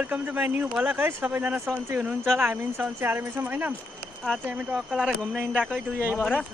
Welcome to my new vlog है। सबैजना सन्चै हुनुहुन्छ होला, हामी पनि सन्चै आरामै छौँ होइन। आज चाहिँ हामी टक्क लाएर घुम्न हिँडाकै दुई भएर आज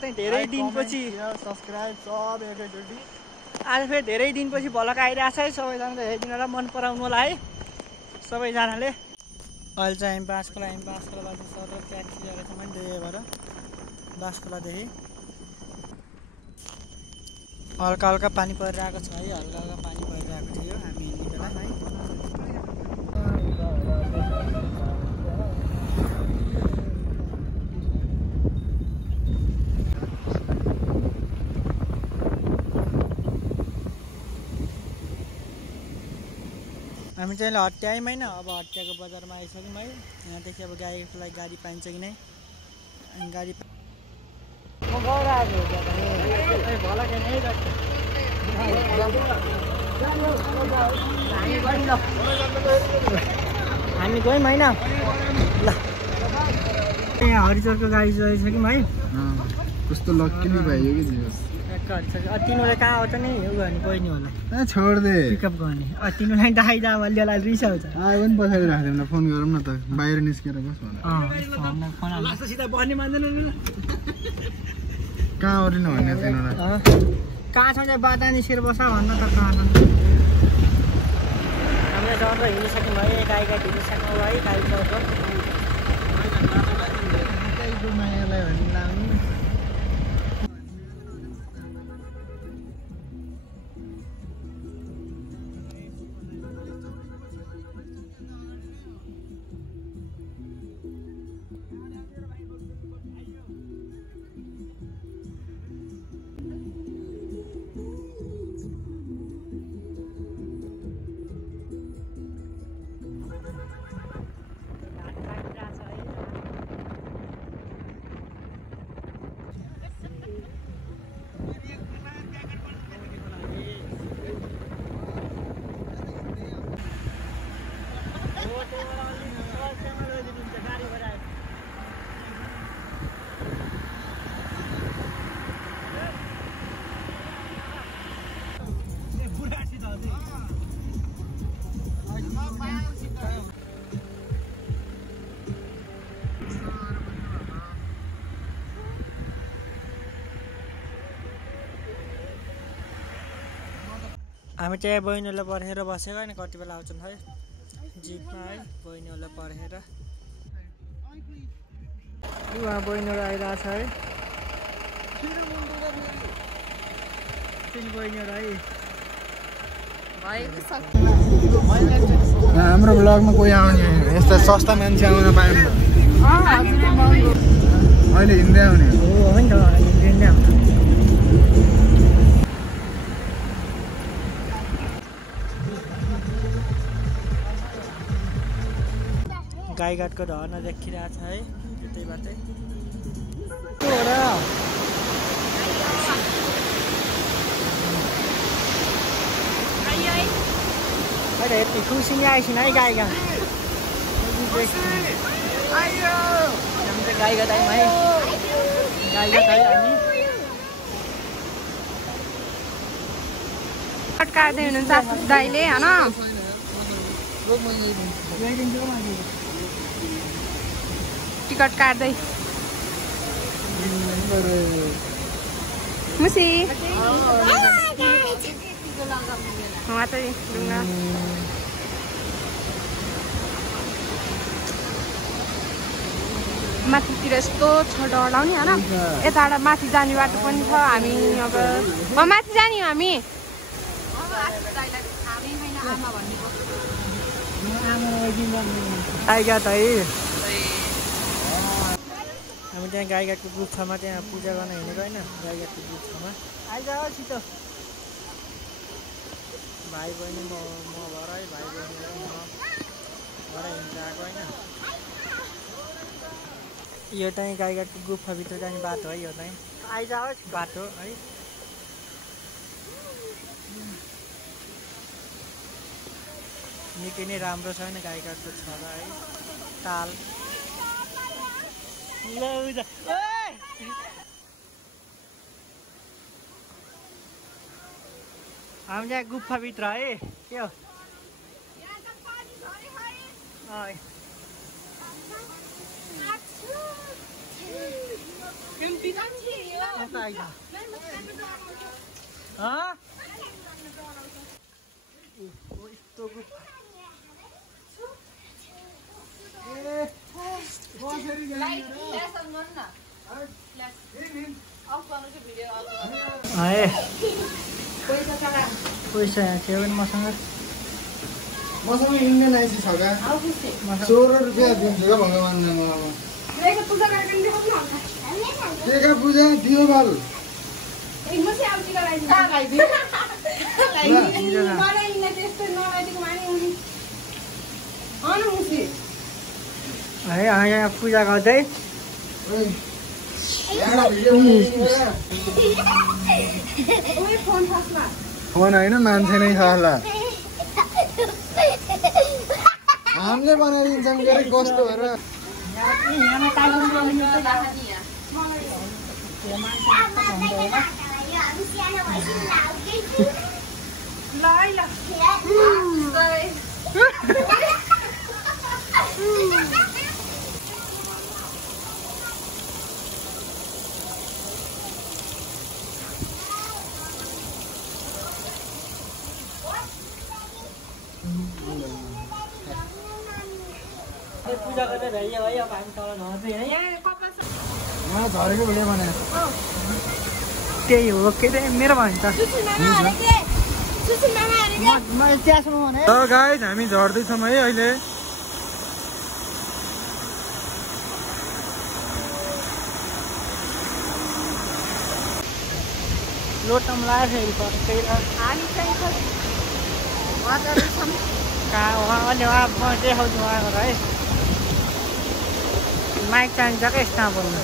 चाहिँ धेरै दिनपछि आज फेरि धेरै दिनपछि भ्लग आइरहेको छ है। सबैजनाले हेरिदिनु होला, मन पराउनु होला है सबैजनाले। अहिले चाहिँ हामी बाँसखोलाबाट सदर ट्याक्सी गरेको छौँ दुई भएर बाँसखोलादेखि। हल्का हल्का पानी परिरहेको छ है, हल्का हल्का पानी परिरहेको थियो हामी हिँड्ने बेला है। हामी चाहिँ हट्यायौँ होइन, अब हट्याको बजारमा आइसक्यौँ है। यहाँदेखि अब गाईको लागि गाडी पाइन्छ कि नै, अनि गाडी हामी गयौँ होइन। ल यहाँ हरिचरको गाडी चलाइसक्यौँ है। कस्तो लक्की भयो कि तिनीहरूलाई कहाँ आउँछ नि यो गर्ने बहिनी होला छोड्दे पिकअप गर्ने। तिनीहरूलाई दाइदा अलिअलि रिसाउँछ। आयो पनि पछाडि राख्दैन, फोन गरौँ न त, बाहिर निस्केर बस भन। कहाँ ओरिनु भन्ने तिनीहरूलाई कहाँ छ चाहिँ बाटा निस्केर बस भन्न त कहाँ छ। हामीले डर हिँडिसक्यौँ है, गाई हिँडिसक्यौँ है। गाई मायालाई भन्ने लाउनु हामी चाहिँ बहिनीहरूलाई पर्खेर बसेको होइन। कति बेला आउँछन् है जिपमा है बहिनीहरूलाई पर्खेर। उहाँ बहिनीहरू आइरहेको छ है, बहिनीहरू है। हाम्रो ब्लगमा कोही आउने यस्तो सस्ता मान्छे आउन पाएन अहिले हिँड्दै आउने हो नि त, हिँड्दै आउँछ। गाईघाटको ढर्ना देखिरहेको छ है त्यतैबाटै। अहिले यति खुसी नै आइसिन है गाईघाट। गाईघाट आयौँ है, गाईघाट है हामी। काट्दै हुनुहुन्छ दाइले होइन। टिकट काट्दै मुसी माथितिर यस्तो छ डराउने होइन। यताबाट माथि जाने बाटो पनि छ। हामी अब माथि जाने हो हामी। गाईघाट है। हामी त्यहाँ गाईघाटको गुच्छामा त्यहाँ पूजा गर्न हिँडेको होइन, गाईघाटको गुच्छामा आइज छिटो। भाइ बहिनी म भएर है, भाइ बहिनी म भएर हिँड्छ आएको होइन। यो चाहिँ गाईघाटको गुफाभित्र जाने बाटो है, यो चाहिँ आइज बाटो है। निकै नै राम्रो छ होइन गाईघाटको छरा है, ताल। हामी यहाँ गुफाभित्र है के हो पैसा थियो भने मसँग इन्डियन आइसी छ क्या 16 रुपियाँ दिन्छु क्या भगवान्ले मलाई के पूजा दियो बाल यहाँ पूजा गर्दै फोन होइन मान्छे नै छ होला हामीले बनाइदिन्छौँ के अरे कस्तो भएर पूजा गर्दै भइयो है अब हामी तल झर्दै है झरेको भिडियो बनाए त्यही हो के अरे मेरो भयो नि त मैले त्यहाँसम्म भने गाइस हामी झर्दैछौँ है अहिले लोटम लाग्यो फेरि हामी चाहिँ कहाँ अहिले उहाँ म देखाउँछु उहाँको है माइक चाहिन्छ क्या यस्तो बोल्नु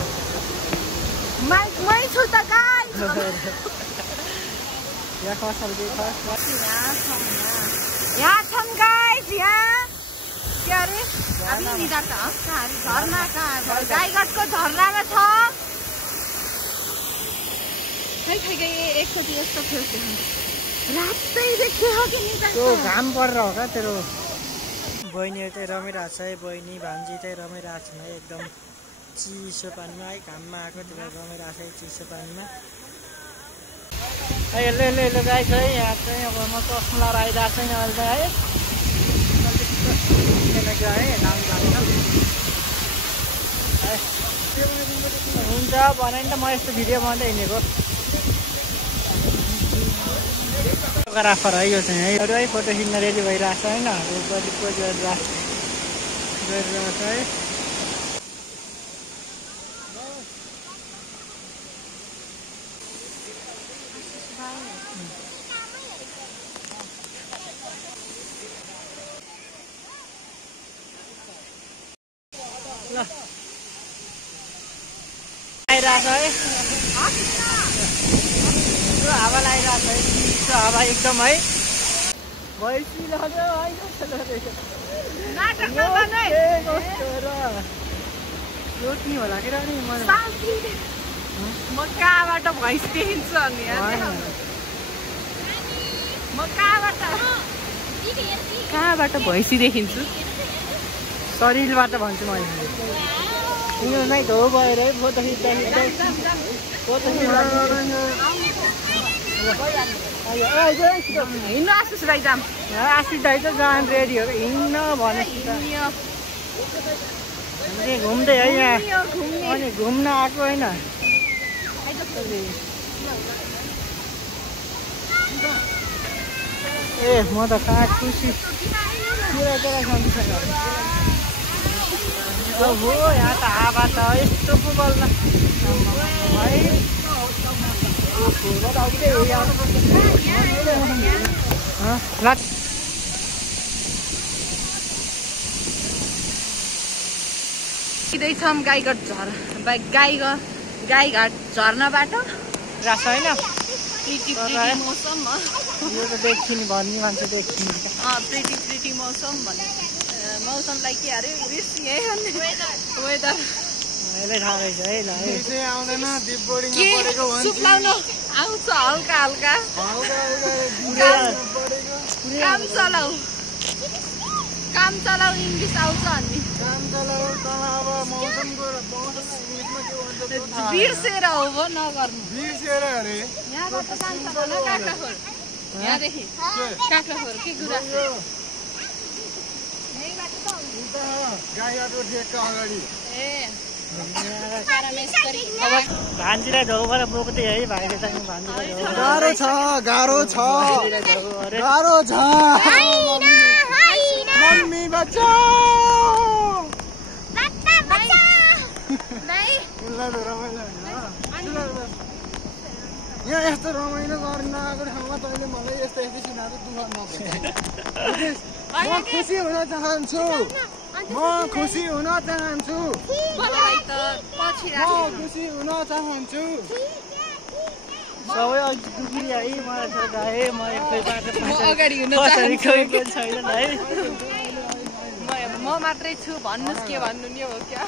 माइक मै छु त गाइस यहाँ फसल यहाँ छन् गाइस यहाँ के अरे झरना कहाँ गाईघाटको झरनामा छ एकचोटि यस्तो खेल्थ्यो रातै देखियो कि त्यो घाम परेर हो क्या तेरो बहिनीहरू चाहिँ रमिरहेको छ है बहिनी भान्जी चाहिँ रमिरहेको छन् है एकदम चिसो पानीमा है घाममा आएको त्यो रमिरहेको छ है चिसो पानीमा यसले गाई छ है यहाँ चाहिँ अब म चस्मा लाएर आइरहेको छैन अहिले त है नाम हुन्छ भने नि त म यस्तो भिडियो बनाउँदै हिँडेको फोटोग्राफर है यो चाहिँ है अरू है फोटो खिच्न रेडी भइरहेको छ होइन पोज गरिरहेको छ है ल आइरहेको छ है हावा लागिरहेको छ है चिसो हावा एकदम है भैँसी लाग्यो रोट्ने होला कि नि म कहाँबाट भैँस देखिन्छु अनि म कहाँबाट भैँसी देखिन्छु शरीरबाट भन्छु मैले तिम्रो नै धो गएर है फोटो खिच्दा फोटो हिँड्नु आशिष दाइ जाम आशिष दाइ त जान रेडी हो हिँड्न भनेपछि घुम्दै है यहाँ अनि घुम्न आएको होइन ए म त कहाँ खुसी हो यहाँ त हावा त यस्तो पो बल्ल है सिधैछौँ गाईघाट झरनाबाट रास होइन मौसम यो त देखिने भन्ने मान्छे देखिने प्रिटी मौसम भन्ने मौसमलाई के अरे वेदर यसले थाहा रहेछ है ल आउँदैन सुप लाउनु आउँछ हल्का हल्का काम चलाऊ इङ्ग्लिस आउँछ अनि बिर्सेर हो भो नगर्नु यहाँबाट जान्छ होला काक्राखोर यहाँदेखि काक्राखोर के कुरा भान्जीलाई झौबाट बोक्दै है भाइले चाहिँ भान्जीलाई गाह्रो छ मम्मी बच्चा यहाँ यस्तो रमाइलो गर्न नआएको ठाउँमा तैँले मलाई यस्तो सुनाएर दुःख नगर्नु म खुसी हुन चाहन्छु सबै अघि दुखी है मलाई छोड्दा है म एक्लै बाटो अगाडि हुन कसरी कोही पनि छैन है म मात्रै छु भन्नुस् के भन्नु नि हो क्या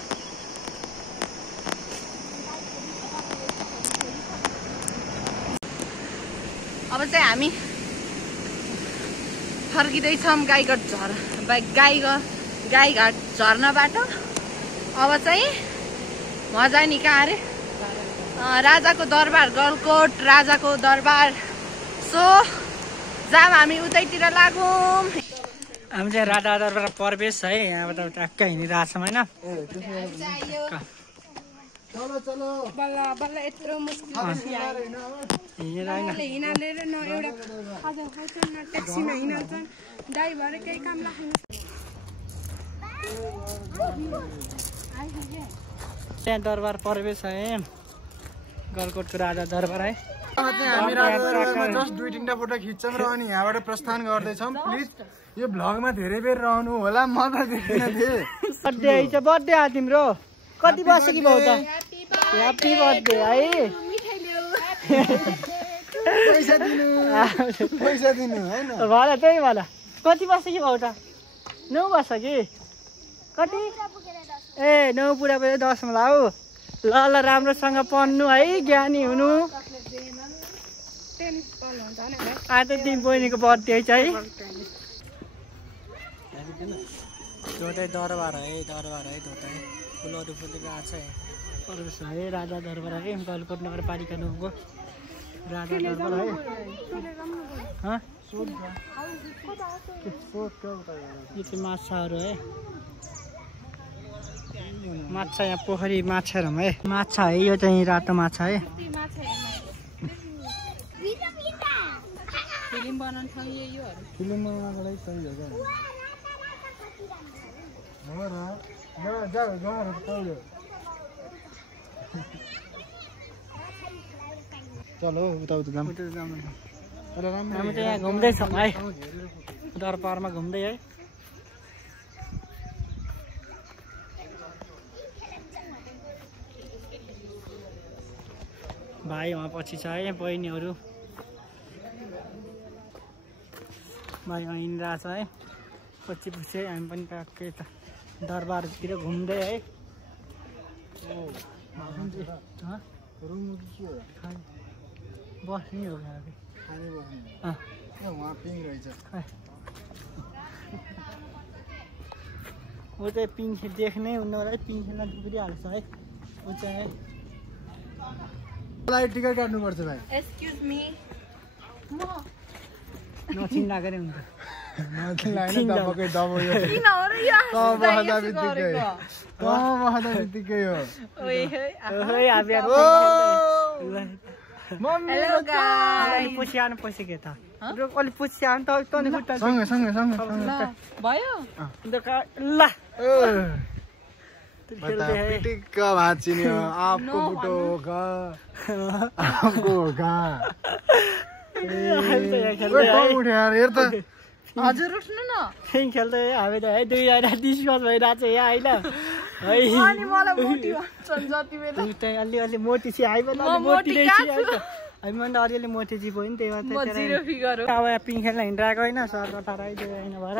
अब चाहिँ हामी फर्किँदैछौँ गाईघाट झर्नाबाट अब चाहिँ मजा निकाय अरे राजाको दरबार गलकोट राजाको दरबार सो जाम हामी उतैतिर लागौँ हामी चाहिँ राजा दरबार प्रवेश है यहाँबाट ट्याक्कै हिँडिरहेको छौँ होइन बल्ल बल्ल यत्रो मुस्किल ट्याक्सीमा हिँड्छन् ड्राइभर केही काम राख्नु त्यहाँ दरबार प्रवेश है गलकोटको राजा दरबार है हामी राजा जस्ट 2-3टा फोटो खिच्छौँ र अनि यहाँबाट प्रस्थान गर्दैछौँ प्लिज यो भ्लगमा धेरै बेर रहनु होला म त देखिन थिएँ बर्थडे आ तिम्रो कति वर्ष कि भाउ त ह्याप्पी बर्थडे है पैसा दिनु हैन भला त्यही भला कति वर्ष कि भाउ त 9 वर्ष कि कति ए 9 पुरा पुरा 10 मा लाऊ ल राम्रोसँग पढ्नु है ज्ञानी हुनु आज तिमी बहिनीको बर्थडे चाहिँ दोतै दरबार है फुलहरू फुलेर आएको छ प्रवेश है राजा दरबार है गलकोट नगरपालिका नुको राजा दरबार है यो चाहिँ माछाहरू है माछा यहाँ पोखरी माछाहरूमा है माछा है यो चाहिँ रातो माछा है फिल्म बनाउनु फिल्ममालाई सही हो क्या चलो उता जाम हामी चाहिँ यहाँ घुम्दैछौँ है दरबारमा घुम्दै है भाइ वहाँ पछि छ है बहिनीहरू भाइ वहाँ हिँडिरहेछ है पछि हामी पनि टक्कै त दरबारतिर घुम्दै है बस्ने हो ऊ चाहिँ पिङ देख्नै हुन्न होला है पिङ खेल्न बिग्रिहाल्छ है ऊ चाहिँ टिकट काट्नुपर्छ भाइ एक्सक्युज मी नचिन्दा गरे हुन्छ पुस्याउनु पसेको त अलिक पुस्याउनु त भयो ल पिटिक्क भाँचिने हो आपको बुटो होगा आपको होगा हेर त हजुर उठ्नु न फिङ खेल्दै हामी त है 2 जना डिस्कस भइरहेको छ यहाँ होइन है अनि मलाई मोटी भन्छन् जति बेला त्यही अलि मोटी चाहिँ आइ पनि मोटी रहेछ हामी पनि अलिअलि मोटी चाहिँ भयो नि त्यही भएर म जिरो फिगर हो अब यहाँ पिङ खेल्न हिँडिरहेको होइन सर टाढा आइदियो होइन भएर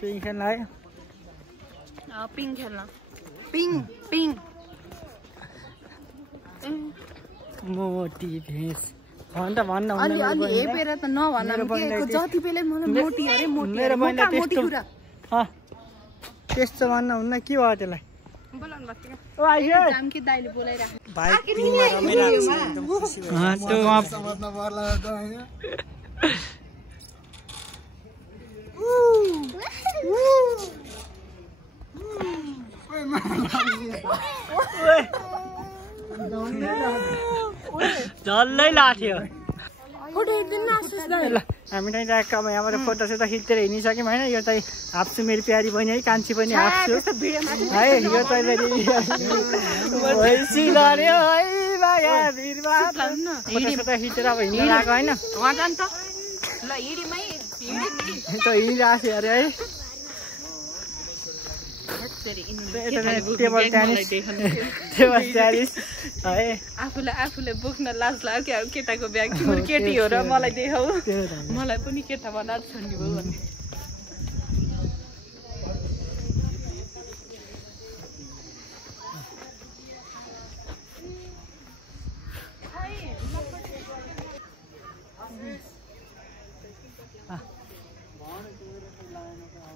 पिङ खेल्न है पिङ खेल्न पिङ पिङ मोटी भेस भन्न भन्न अलि अलि हेपेर त नभन जति बेलै मलाई मोटी अरे मोटी मेरो बहिनीलाई मोटी त्यस्तो कुरा त्यस्तो भन्न हुन्न के भयो त्यसलाई बोलाउनु लाग्थ्यो ओ आइयो जामकी दाइले बोलाइराख्नु भाइ टिममा रमिरहेको छ एकदम खुसी भयो त्यो समझ्न पर्ला त हैन झल्लै लाथ्यो फोटो हेर्दैन आशिष दाइ ल हामी चाहिँ अब यहाँबाट फोटो सेटो खिचेर हिँडिसक्यौँ होइन यो चाहिँ हाप्छु मेरो प्यारी बहिनी है कान्छी पनि हाप्छु है यो चाहिँ लड्यो है फोटो सेटो खिचेर अब हिँड्नु लाग्यो होइन वहाँ जान्छ ल हिँडीमै हिँडिरहेको थियो अरे है टेबल टेनिस है आफूले बोक्न लाज लाग्यो क्या केटाको ब्याग तिम्रो केटी हो र मलाई देखाऊ मलाई पनि केटा बनाएर छोड्ने भयो भन्ने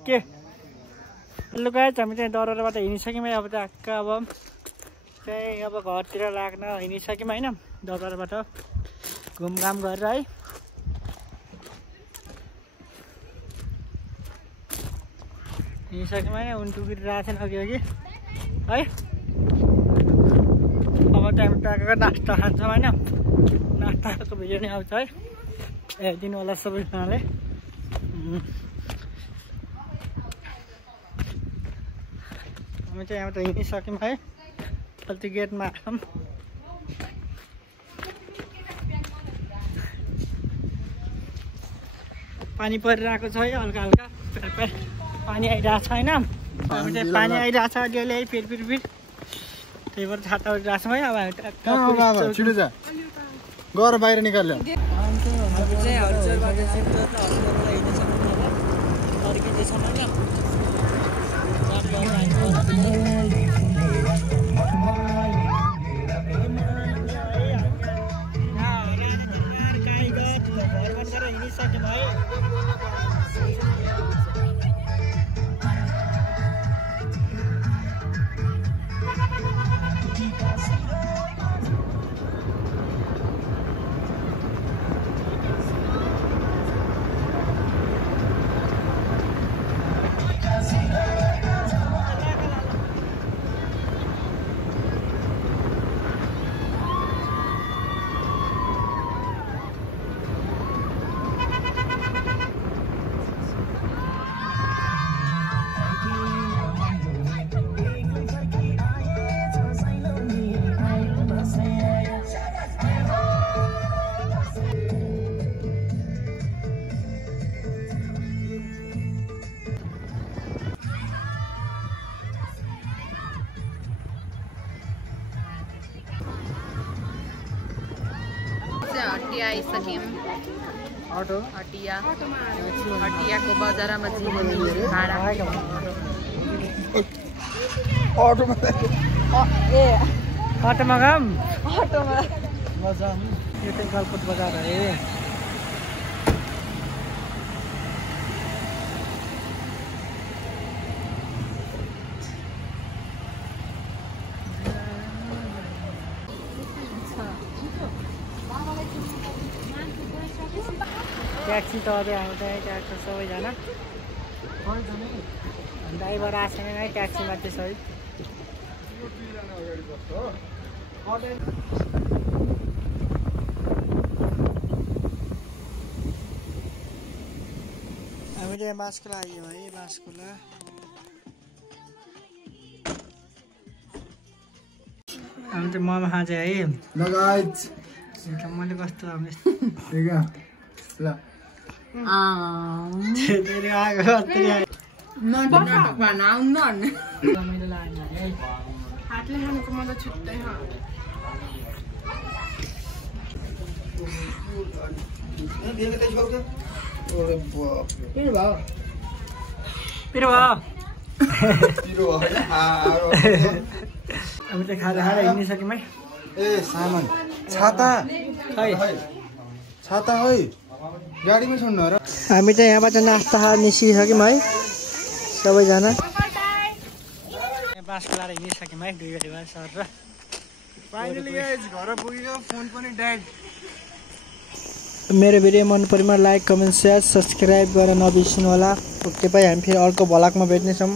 के लु गाइस हामी चाहिँ डरबाट हिँडिसक्यौँ अब चाहिँ हक्क अब चाहिँ अब घरतिर लाग्न हिँडिसक्यौँ होइन डरबाट घुमघाम गरेर है हिँडिसक्यौँ होइन उन टुकिरहेको छैन अघि अघि है अब चाहिँ हामी टाकाको नास्ता खान्छौँ होइन नास्ताको भिडियो नै आउँछ है हेरिदिनु होला सबैजनाले हामी चाहिँ यहाँबाट हिँडिसक्यौँ है अहिले गेटमा आयौँ पानी परिरहेको छ है हल्का हल्का पानी आइरहेको छ होइन हामी चाहिँ पानी आइरहेको छ अलिअलि है फेरि त्यही भएर छाता उठिरहेको छौँ है अब हामी छिटो जा गएर बाहिर निकाल्यो हामी चाहिँ हरिजोरबाट चाहिँ हस्पिटलबाट हिँड्न सक्छौँ होला फर्किँदैछौँ होइन हिँडिसक्यौँ है हटिया आइसक्यौँ हटियाको बजारमा भाडा अटोमा गम अटोमा यो चाहिँ गलकोट बजार है ट्याक्सी त अझै आउँछ है ट्याक्सी सबैजना ड्राइभर आएको छैन है ट्याक्सीमा त्यसै हामी चाहिँ बाँसकोला आइयो है बाँसकोला हामी चाहिँ मोमो खान्छ है मैले कस्तो ल हातले खानुको मलाई छुट्टै हामी चाहिँ खाएर हिँडिसक्यौँ है ए सामान छाता खै छाता है गाडीमै छोड्नु र हामी चाहिँ यहाँबाट नास्ता खाएर निस्किसक्यौँ है सबैजना बास खोलाएर हिँडिसक्यौँ है 2 गतिमा सर र फाइनली गाइस घर पुगेको फोन पनि डेड मेरो भिडियो मन परेमा लाइक कमेन्ट शेयर सब्सक्राइब गर्न नबिर्सनु होला ओके भाइ हामी फेरि अर्को भ्लगमा भेट्नेछौँ